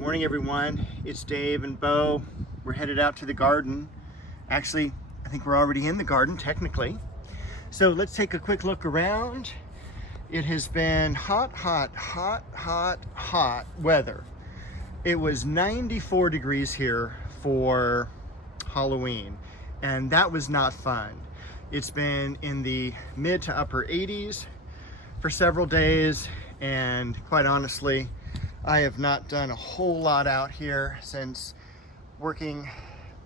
Morning everyone, it's Dave and Bo. We're headed out to the garden. Actually, I think we're already in the garden technically. So let's take a quick look around. It has been hot weather. It was 94 degrees here for Halloween, and that was not fun. It's been in the mid to upper 80s for several days, and quite honestly, I have not done a whole lot out here since working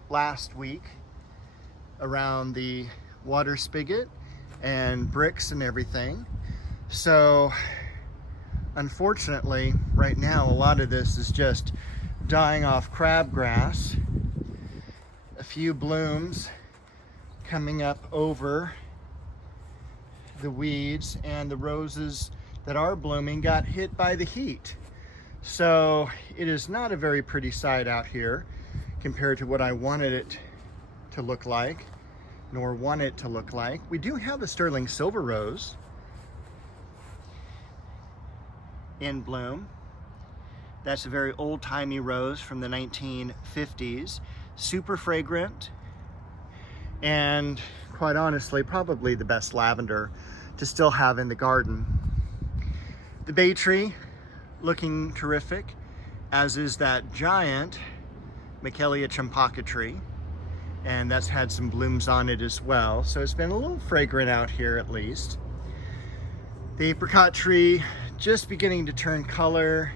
last week around the water spigot and bricks and everything. So unfortunately, right now, a lot of this is just dying off crabgrass. A few blooms coming up over the weeds, and the roses that are blooming got hit by the heat. So it is not a very pretty sight out here compared to what I wanted it to look like, nor want it to look like. We do have a sterling silver rose in bloom. That's a very old-timey rose from the 1950s, super fragrant, and quite honestly, probably the best lavender to still have in the garden. The bay tree, looking terrific, as is that giant Michelia champaka tree, and that's had some blooms on it as well. So it's been a little fragrant out here at least. The apricot tree just beginning to turn color,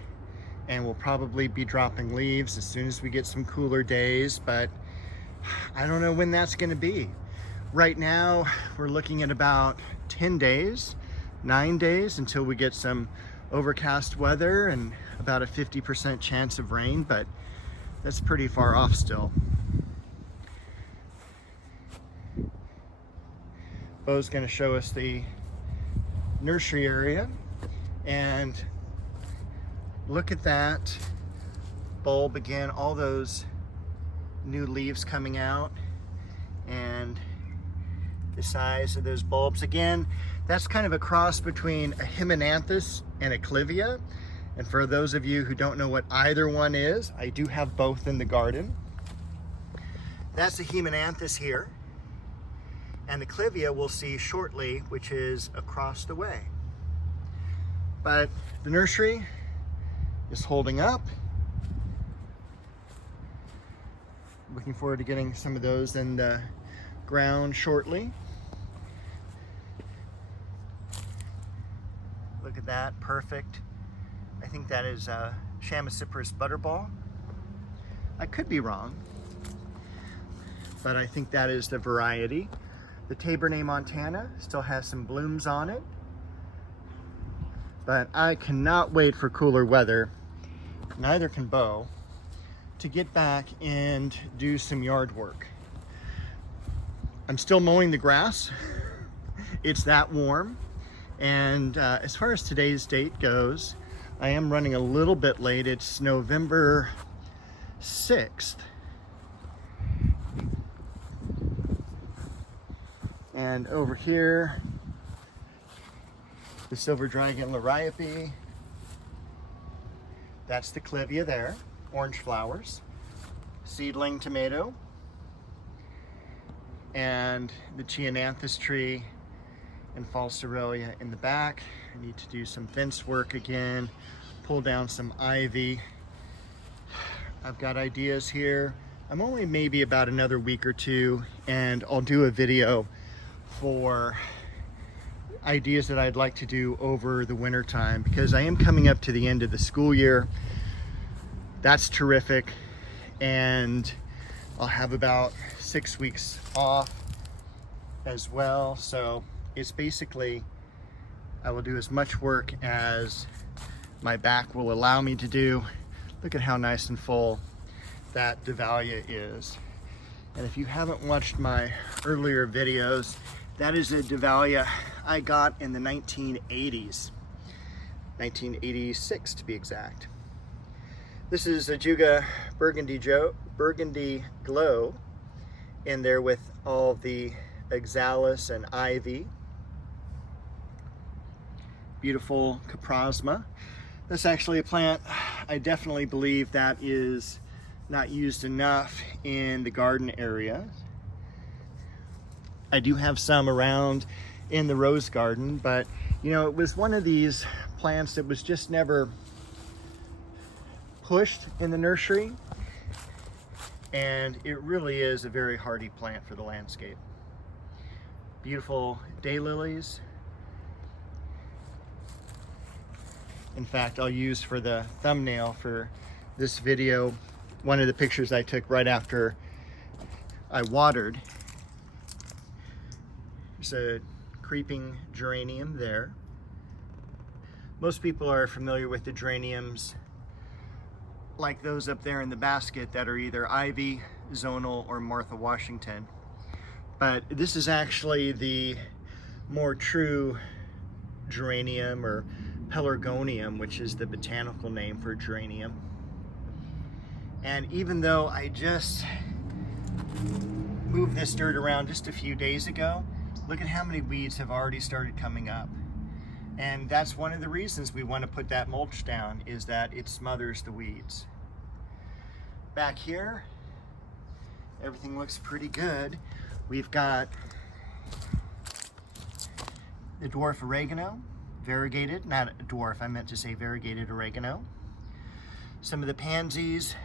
and will probably be dropping leaves as soon as we get some cooler days, but I don't know when that's going to be. Right now, we're looking at about 10 days, 9 days until we get some overcast weather and about a 50% chance of rain, but that's pretty far off still. Bo's going to show us the nursery area, and look at that bulb again, all those new leaves coming out, and the size of those bulbs. Again, that's kind of a cross between a Hymenanthus and a Clivia. And for those of you who don't know what either one is, I do have both in the garden. That's the Hymenanthus here. And the Clivia we'll see shortly, which is across the way. But the nursery is holding up. Looking forward to getting some of those in the ground shortly. Look at that, perfect. I think that is Chamaecyparis butterball. I could be wrong, but I think that is the variety. The Tabernet Montana still has some blooms on it, but I cannot wait for cooler weather, neither can Bo, to get back and do some yard work. I'm still mowing the grass. It's that warm. And as far as today's date goes, I am running a little bit late. It's November 6th. And over here, the silver dragon liriope. That's the Clivia there, orange flowers. Seedling tomato. And the Cheonanthus tree and Falcerelia in the back. I need to do some fence work again, pull down some ivy. I've got ideas here. I'm only maybe about another week or two, and I'll do a video for ideas that I'd like to do over the winter time, because I am coming up to the end of the school year. That's terrific, and I'll have about 6 weeks off as well. So it's basically, I will do as much work as my back will allow me to do. Look at how nice and full that Davallia is. And if you haven't watched my earlier videos, that is a Davallia I got in the 1980s, 1986 to be exact. This is Ajuga Burgundy Glow in there with all the oxalis and ivy. Beautiful Caprasma. That's actually a plant I definitely believe that is not used enough in the garden area. I do have some around in the rose garden, but you know, it was one of these plants that was just never pushed in the nursery, and it really is a very hardy plant for the landscape. Beautiful daylilies. In fact, I'll use for the thumbnail for this video one of the pictures I took right after I watered. There's a creeping geranium there. Most people are familiar with the geraniums like those up there in the basket that are either Ivy, Zonal, or Martha Washington. But this is actually the more true geranium, or pelargonium, which is the botanical name for geranium. And even though I just moved this dirt around just a few days ago, look at how many weeds have already started coming up. And that's one of the reasons we want to put that mulch down, is that it smothers the weeds. Back here, everything looks pretty good. We've got the dwarf oregano, variegated, not dwarf, I meant to say variegated oregano. Some of the pansies.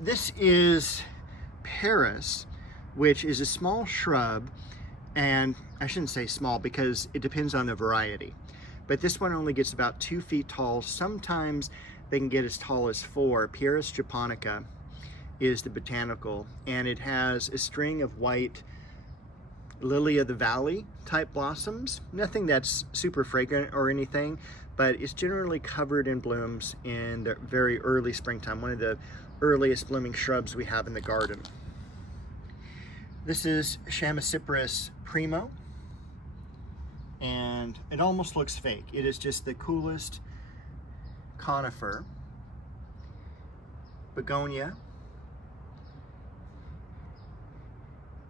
This is Paris, which is a small shrub, and I shouldn't say small because it depends on the variety. But this one only gets about 2 feet tall. Sometimes they can get as tall as 4. Pieris japonica is the botanical, and it has a string of white lily of the valley type blossoms. Nothing that's super fragrant or anything, but it's generally covered in blooms in the very early springtime. One of the earliest blooming shrubs we have in the garden. This is Chamaecyparis primo, and it almost looks fake. It is just the coolest conifer. Begonia.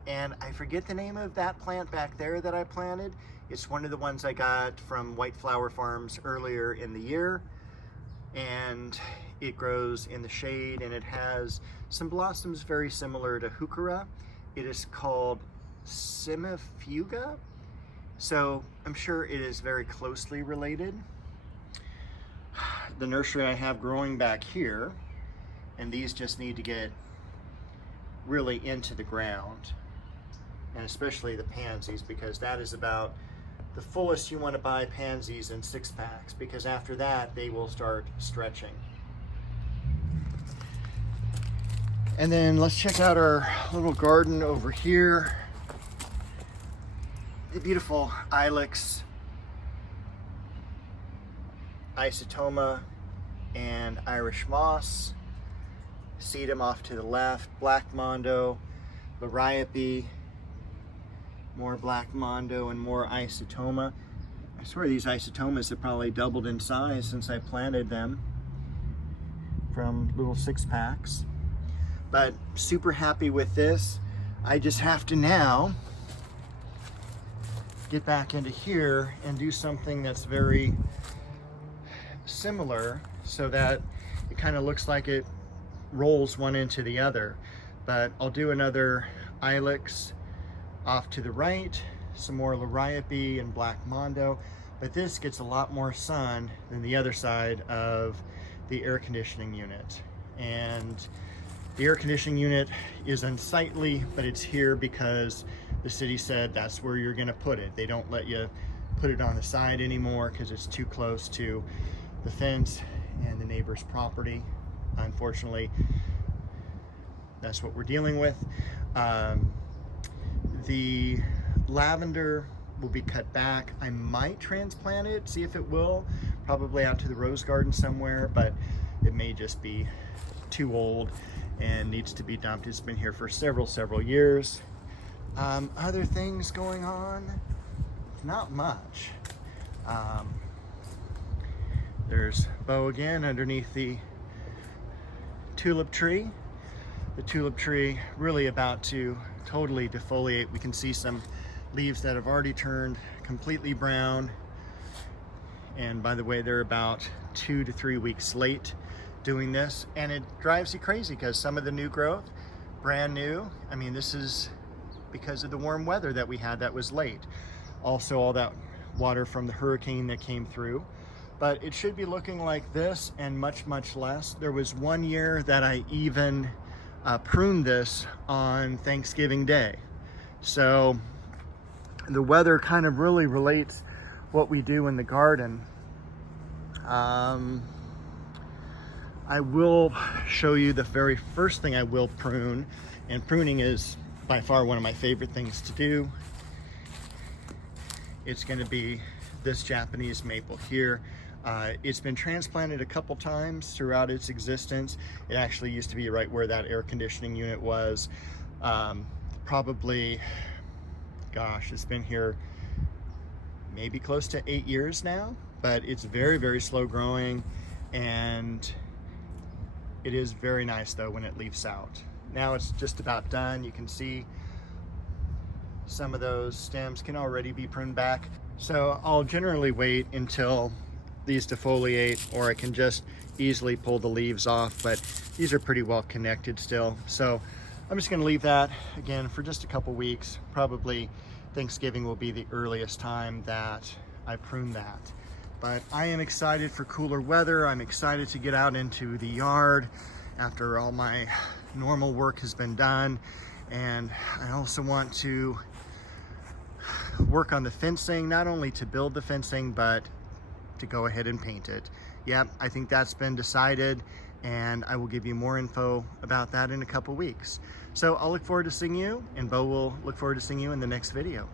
And I forget the name of that plant back there that I planted. It's one of the ones I got from White Flower Farms earlier in the year. And it grows in the shade, and it has some blossoms very similar to heuchera. It is called Cimifuga. So I'm sure it is very closely related. The nursery I have growing back here, and these just need to get really into the ground. And especially the pansies, because that is about the fullest you want to buy pansies in 6-packs, because after that they will start stretching. And then let's check out our little garden over here. The beautiful Ilex, Isotoma, and Irish moss. Sedum off to the left, Black Mondo, Liriope, more Black Mondo, and more Isotoma. I swear these Isotomas have probably doubled in size since I planted them from little 6-packs. But super happy with this. I just have to now get back into here and do something that's very similar, so that it kind of looks like it rolls one into the other. But I'll do another Ilex off to the right, some more Liriope and Black Mondo, but this gets a lot more sun than the other side of the air conditioning unit. And the air conditioning unit is unsightly, but it's here because the city said that's where you're gonna put it. They don't let you put it on the side anymore because it's too close to the fence and the neighbor's property. Unfortunately, that's what we're dealing with. The lavender will be cut back. I might transplant it, see if it will, probably out to the rose garden somewhere, but it may just be too old and needs to be dumped. It's been here for several years. Other things going on, not much. There's Bo again underneath the tulip tree. The tulip tree really about to totally defoliate. We can see some leaves that have already turned completely brown. And by the way, they're about 2 to 3 weeks late doing this, and it drives you crazy because some of the new growth, brand new. I mean, this is because of the warm weather that we had that was late. Also, all that water from the hurricane that came through. But it should be looking like this and much, much less. There was one year that I even pruned this on Thanksgiving Day. So the weather kind of really relates what we do in the garden. I will show you the very first thing I will prune, and pruning is by far one of my favorite things to do. It's going to be this Japanese maple here. It's been transplanted a couple times throughout its existence. It actually used to be right where that air conditioning unit was. Probably, gosh, it's been here maybe close to 8 years now, but it's very, very slow growing, and it is very nice though when it leaves out. Now it's just about done. You can see some of those stems can already be pruned back. So I'll generally wait until these defoliate, or I can just easily pull the leaves off, but these are pretty well connected still. So I'm just gonna leave that again for just a couple weeks. Probably Thanksgiving will be the earliest time that I prune that. But I am excited for cooler weather. I'm excited to get out into the yard after all my normal work has been done. And I also want to work on the fencing, not only to build the fencing, but to go ahead and paint it. Yep, I think that's been decided, and I will give you more info about that in a couple weeks. So I'll look forward to seeing you, and Bo will look forward to seeing you in the next video.